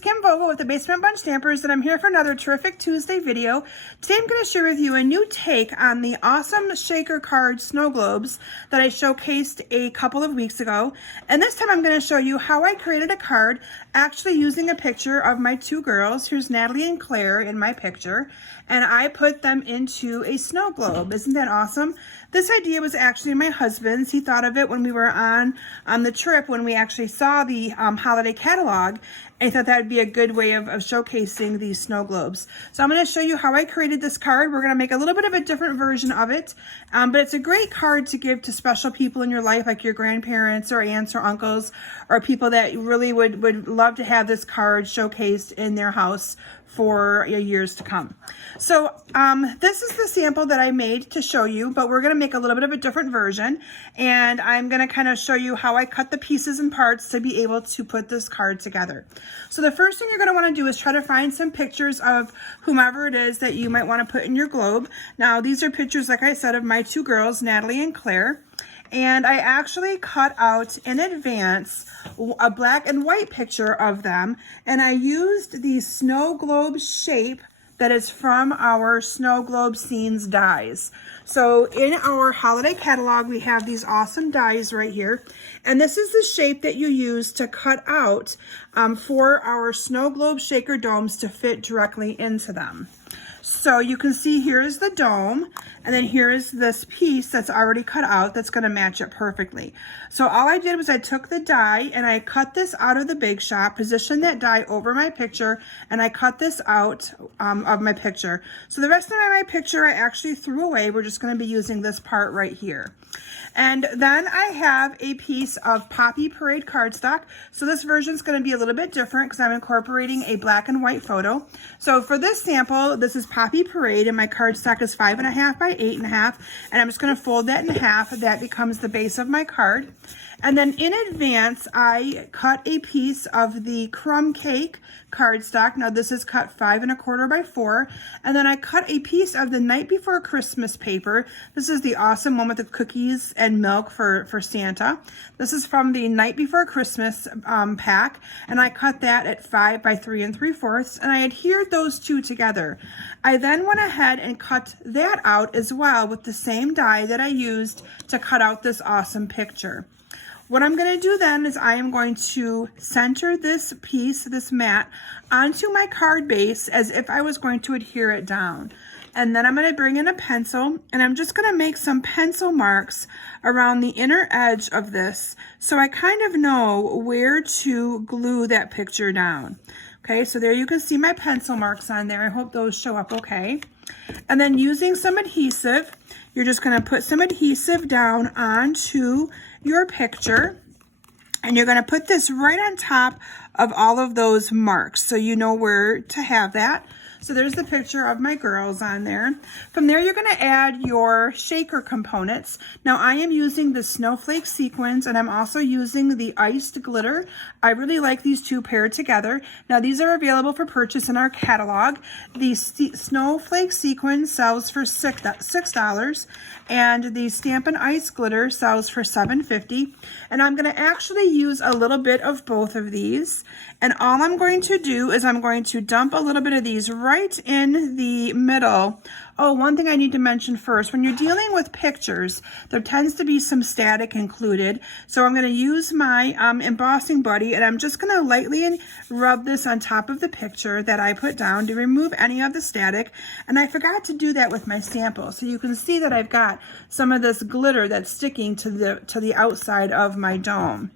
Kim Vogel with the Basement Bunch Stampers, and I'm here for another terrific Tuesday video. Today I'm going to share with you a new take on the awesome shaker card snow globes that I showcased a couple of weeks ago. And this time I'm going to show you how I created a card actually using a picture of my two girls. Here's Natalie and Claire in my picture, and I put them into a snow globe. Isn't that awesome? This idea was actually my husband's. He thought of it when we were on the trip, when we actually saw the holiday catalog, and he thought that would be a good way of showcasing these snow globes. So I'm going to show you how I created this card. We're going to make a little bit of a different version of it, but it's a great card to give to special people in your life, like your grandparents or aunts or uncles, or people that really would love to have this card showcased in their house for years to come. So this is the sample that I made to show you, but we're going to make a little bit of a different version, and I'm going to kind of show you how I cut the pieces and parts to be able to put this card together. So the first thing you're going to want to do is try to find some pictures of whomever it is that you might want to put in your globe. Now these are pictures, like I said, of my two girls, Natalie and Claire. And I actually cut out in advance a black and white picture of them, and I used the snow globe shape that is from our Snow Globe Scenes dies. So in our holiday catalog, we have these awesome dies right here, and this is the shape that you use to cut out for our snow globe shaker domes to fit directly into them. So you can see here is the dome, and then here is this piece that's already cut out that's going to match it perfectly. So all I did was I took the die and I cut this out of the Big Shop, positioned that die over my picture, and I cut this out of my picture. So the rest of my picture I actually threw away. We're just going to be using this part right here. And then I have a piece of Poppy Parade cardstock. So this version is going to be a little bit different because I'm incorporating a black and white photo. So for this sample, this is Poppy Parade, and my cardstock is 5.5 by 8.5, and I'm just going to fold that in half. That becomes the base of my card. And then in advance, I cut a piece of the crumb cake cardstock. Now this is cut 5.25 by 4. And then I cut a piece of the Night Before Christmas paper. This is the awesome one with the cookies and milk for Santa. This is from the Night Before Christmas pack. And I cut that at 5 by 3 3/4. And I adhered those two together. I then went ahead and cut that out as well with the same die that I used to cut out this awesome picture. What I'm going to do then is I am going to center this piece, this mat, onto my card base as if I was going to adhere it down. And then I'm going to bring in a pencil, and I'm just going to make some pencil marks around the inner edge of this so I kind of know where to glue that picture down. Okay, so there you can see my pencil marks on there. I hope those show up okay. And then using some adhesive, you're just going to put some adhesive down onto your picture, and you're going to put this right on top of all of those marks so you know where to have that. So there's the picture of my girls on there. From there, you're going to add your shaker components. Now, I am using the snowflake sequins, and I'm also using the iced glitter. I really like these two paired together. Now, these are available for purchase in our catalog. The snowflake sequin sells for $6, and the Stampin' Ice glitter sells for $7.50. And I'm going to actually use a little bit of both of these. And all I'm going to do is I'm going to dump a little bit of these right in the middle. Oh, one thing I need to mention first, when you're dealing with pictures, there tends to be some static included. So I'm going to use my embossing buddy, and I'm just going to lightly rub this on top of the picture that I put down to remove any of the static. And I forgot to do that with my sample. So you can see that I've got some of this glitter that's sticking to the outside of my dome.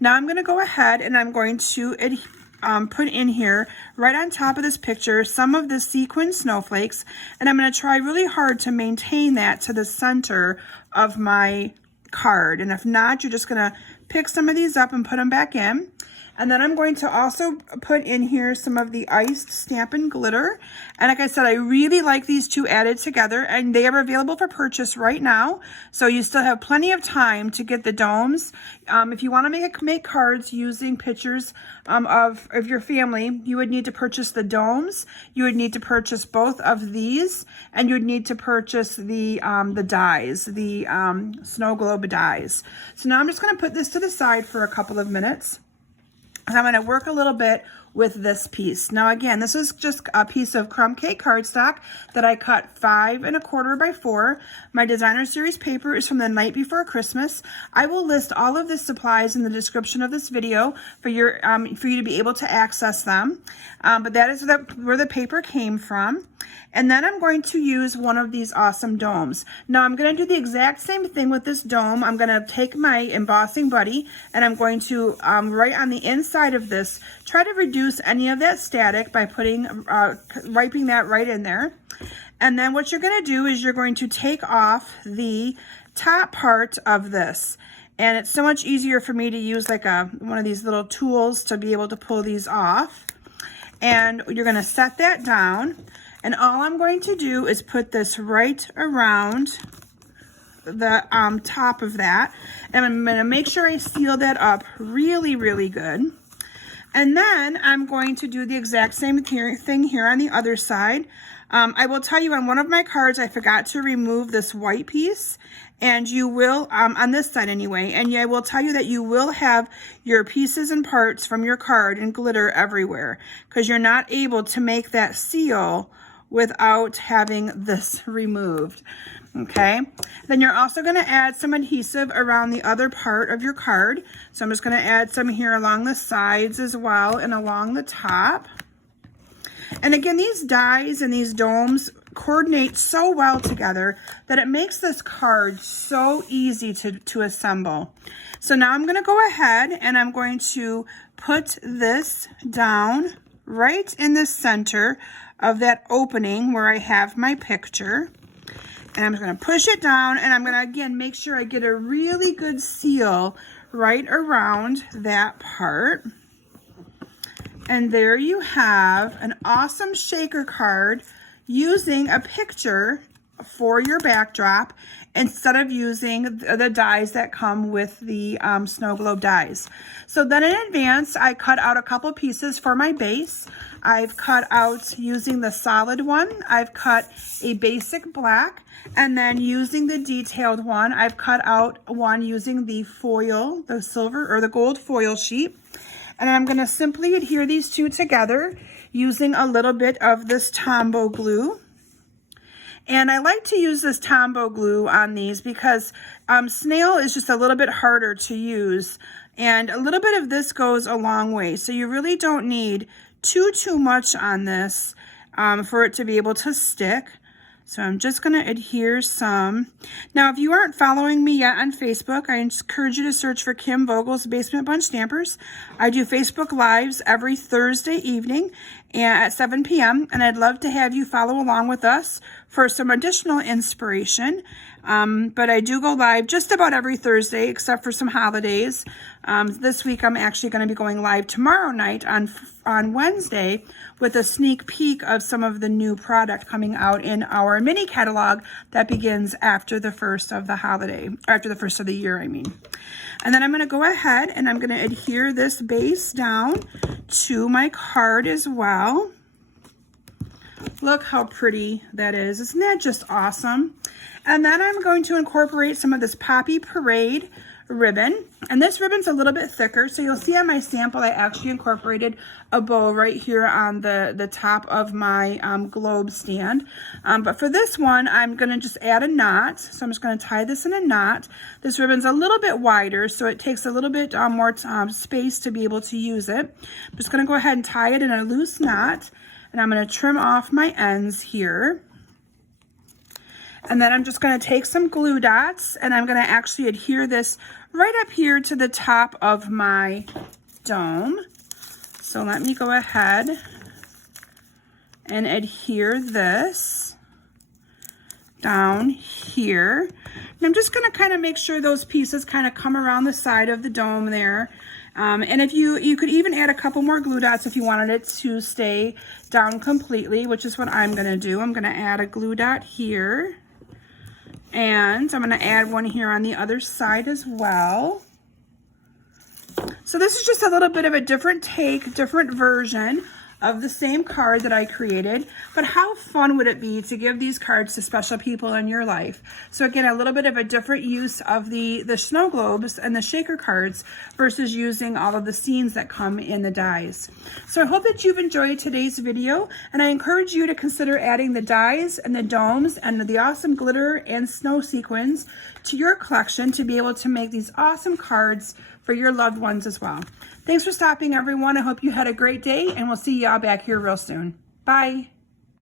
Now I'm going to go ahead and I'm going to put in here right on top of this picture some of the sequin snowflakes, and I'm going to try really hard to maintain that to the center of my card. And if not, you're just going to pick some of these up and put them back in. And then I'm going to also put in here some of the iced Stampin' glitter. And like I said, I really like these two added together, and they are available for purchase right now. So you still have plenty of time to get the domes. If you want to make cards using pictures of your family, you would need to purchase the domes. You would need to purchase both of these, and you would need to purchase the dies, the snow globe dies. So now I'm just going to put this to the side for a couple of minutes. And I'm going to work a little bit with this piece. Now again, this is just a piece of crumb cake cardstock that I cut 5 1/4 by 4. My designer series paper is from the night before Christmas. I will list all of the supplies in the description of this video for you to be able to access them. But that is where the paper came from. And then I'm going to use one of these awesome domes. Now I'm going to do the exact same thing with this dome. I'm going to take my embossing buddy and I'm going to, right on the inside of this, try to reduce any of that static by wiping that right in there. And then what you're going to do is you're going to take off the top part of this. And it's so much easier for me to use like one of these little tools to be able to pull these off. And you're going to set that down. And all I'm going to do is put this right around the top of that. And I'm going to make sure I seal that up really, really good. And then I'm going to do the exact same thing here on the other side. I will tell you on one of my cards, I forgot to remove this white piece. And you will, on this side anyway, and I will tell you that you will have your pieces and parts from your card and glitter everywhere because you're not able to make that seal without having this removed. Okay, then you're also going to add some adhesive around the other part of your card. So I'm just going to add some here along the sides as well and along the top. And again, these dies and these domes coordinate so well together that it makes this card so easy to assemble. So now I'm going to go ahead and I'm going to put this down right in the center of that opening where I have my picture. And I'm going to push it down and I'm going to again make sure I get a really good seal right around that part. And there you have an awesome shaker card using a picture for your backdrop instead of using the dies that come with the snow globe dies. So then in advance, I cut out a couple pieces for my base. I've cut out using the solid one. I've cut a basic black, and then using the detailed one, I've cut out one using the foil, the silver or the gold foil sheet. And I'm going to simply adhere these two together using a little bit of this Tombow glue. And I like to use this Tombow glue on these because snail is just a little bit harder to use. And a little bit of this goes a long way. So you really don't need too much on this for it to be able to stick. So I'm just going to adhere some. Now, if you aren't following me yet on Facebook, I encourage you to search for Kim Vogel's Basement Bunch Stampers. I do Facebook Lives every Thursday evening at 7 p.m. And I'd love to have you follow along with us for some additional inspiration. But I do go live just about every Thursday, except for some holidays. This week, I'm actually going to be going live tomorrow night on Wednesday with a sneak peek of some of the new product coming out in our mini catalog that begins after the first of the holiday, after the first of the year, I mean. And then I'm going to go ahead and I'm going to adhere this base down to my card as well. Look how pretty that is. Isn't that just awesome? And then I'm going to incorporate some of this Poppy Parade ribbon. And this ribbon's a little bit thicker. So you'll see on my sample, I actually incorporated a bow right here on the top of my globe stand. But for this one, I'm going to just add a knot. So I'm just going to tie this in a knot. This ribbon's a little bit wider, so it takes a little bit more space to be able to use it. I'm just going to go ahead and tie it in a loose knot. And I'm going to trim off my ends here. And then I'm just going to take some glue dots and I'm going to actually adhere this right up here to the top of my dome. So let me go ahead and adhere this down here. And I'm just going to kind of make sure those pieces kind of come around the side of the dome there. And if you could even add a couple more glue dots if you wanted it to stay down completely, which is what I'm going to do. I'm going to add a glue dot here. And I'm going to add one here on the other side as well. So this is just a little bit of a different take, different version of the same card that I created, but how fun would it be to give these cards to special people in your life? So again, a little bit of a different use of the snow globes and the shaker cards versus using all of the scenes that come in the dies. So I hope that you've enjoyed today's video, and I encourage you to consider adding the dies and the domes and the awesome glitter and snow sequins to your collection to be able to make these awesome cards for your loved ones as well. Thanks for stopping, everyone. I hope you had a great day, and we'll see y'all back here real soon. Bye.